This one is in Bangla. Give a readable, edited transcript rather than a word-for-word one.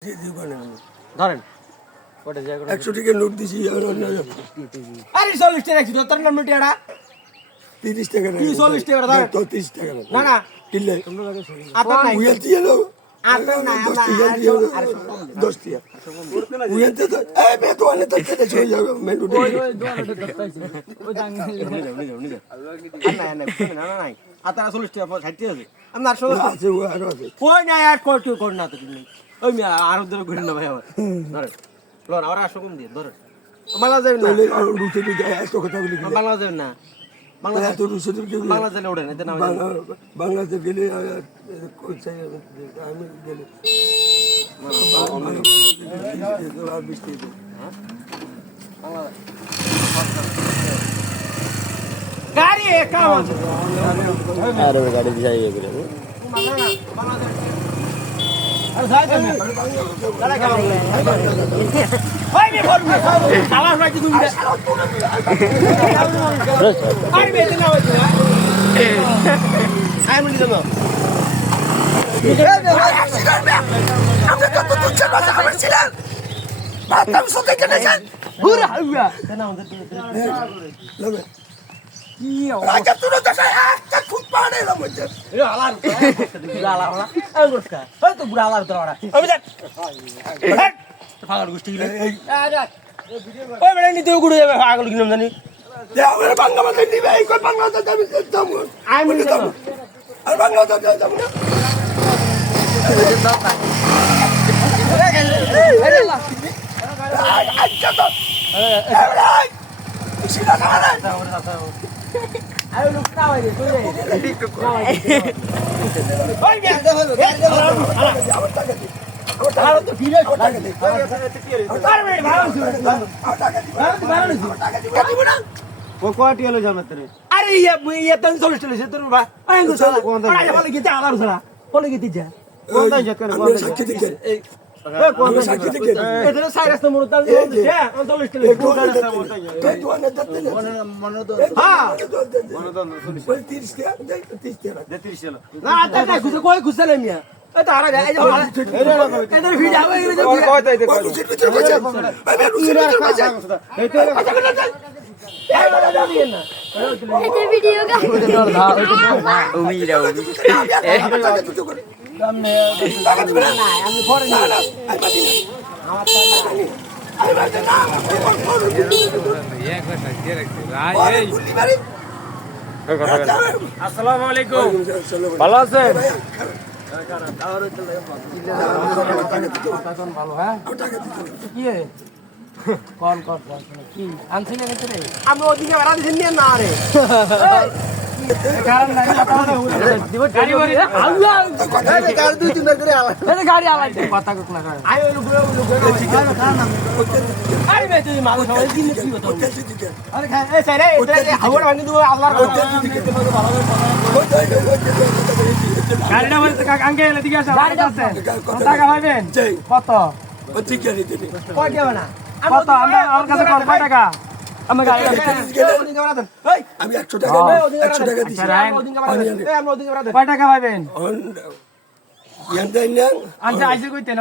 ধরেন 100 টাকা নোট দিছি আরে 40 টাকা রাখছি তোর নাম নোট এড়া 30 টাকা কি 40 টাকা ধরেন তো 30 টাকা না না কিলে আপনার নাই উইয়া দিয়ে দাও আপনার নাই 10 টাকা উইয়া দিয়ে দাও এই মে তো আনে তো কেটে চলে যাবে মেনু না নাই আপনার 40 টাকা 60 টাকা আছে আপনার সঙ্গে আছে ও আর আছে কই না আর কোটি কোন না তো ওই মিয়া আর ধরে ঘুরে না ভাই আমার ধরেন লোন আর আসো কম দিয়ে ধরেন বাংলা যাবেন না রুচি দিতে এত কথা বলি বাংলা যাবেন না বাংলা এত রুচি দিতে বাংলা যালে ওঠেন এতে না বাংলাতে গেলে কোথায় আমি গেলে গাড়ি কাম আছে আর গাড়ি দিয়ে যাই গেলে আর যাই তো দাদা কাম ওই নে বল খাওয়া রাখি তুমি আর বেতে না হইছে আই মনি দেব আমরা কত তুচ্ছ কথা বলছিলাম বাতাম সকে কেন যান পুরা হাইয়া না আমাদের লবে কি রাজা তুই তো একটা ফুট পাড়ে না মধ্যে এ আলার বুড়া আলার এই গোস্তা ওই তো বুড়া আলার তোরা আমি যাক পাগল গোষ্ঠী গিলে ওই বেড়ে নিতে গুড়ে যাবে পাগল কিনম জানি যে আমরা বাংলা ভাষা নিবে এই কই বাংলা ভাষা যাবে দাম আই মনি দেব আর বাংলা ভাষা যাবে না আচ্ছা তো সিধা না আরে লুকটা হই রে তুই ওই বিয়া আমার টাকা দি আর তো ফিরে টাকা দি আরে ভাই ভালো টাকা দি টাকা দি দিব না ও কোয়াটি হলো জামাতে রে আরে ইয়া তন চলে চলে তোর বা আই গো সালা আরে বলে গিতে আলার সালা বলে গিতে যা কোন দাই যা করে আমরা সাক্ষী দিতে এই কোন সাক্ষী দিতে এটা সাইরাস নম্বর দাও যা আমি চলে চলে এই দোয়ানে দতে মনে তো হ্যাঁ মনে তো 30 টাকা দেই 30 টাকা দে 30 হলো না আটা না খুশি কই খুশলে মিয়া এই তো আরা এই যে এদের ভিডিও হয়ে গেছে কই তাই কই রুচির ভিতরে কইছে আমি রুচির ভিতরে কইছে এই তো এটা ভিডিও গা টাকা দিবে না আমি পরে না না আমি বাদি না আমার তো না আমি বাদি না আসসালামু আলাইকুম ভালো আছেন ভালো হ্যাঁ কি কোন কোন কি আনছিলেন এতে আমি ওদিকে ভাড়া দিছেন না রে কারণ নাই দিব গাড়ি বাড়ি আল্লাহ গাড়ি দুই তিন করে আলা এই গাড়ি আলা কথা কো না আই ওই লোক কারণ না আরে বে তুই মাগো সবাই কি কি কথা আরে এই সাইরে এটা হাওড় ভাঙি দিব আল্লাহর গাড়িটা বলতে কাঙ্গে এদিকে আসো গাড়িটা আছে টাকা পাবেন কত ঠিক আছে দিদি কয় দেব না কত আমার কাছে কত টাকা আমি গাড়ি আমি 100 টাকা 100 টাকা দিছি কয় টাকা পাবেন ইয়ান্দাইনা আচ্ছা আইসে কইতেন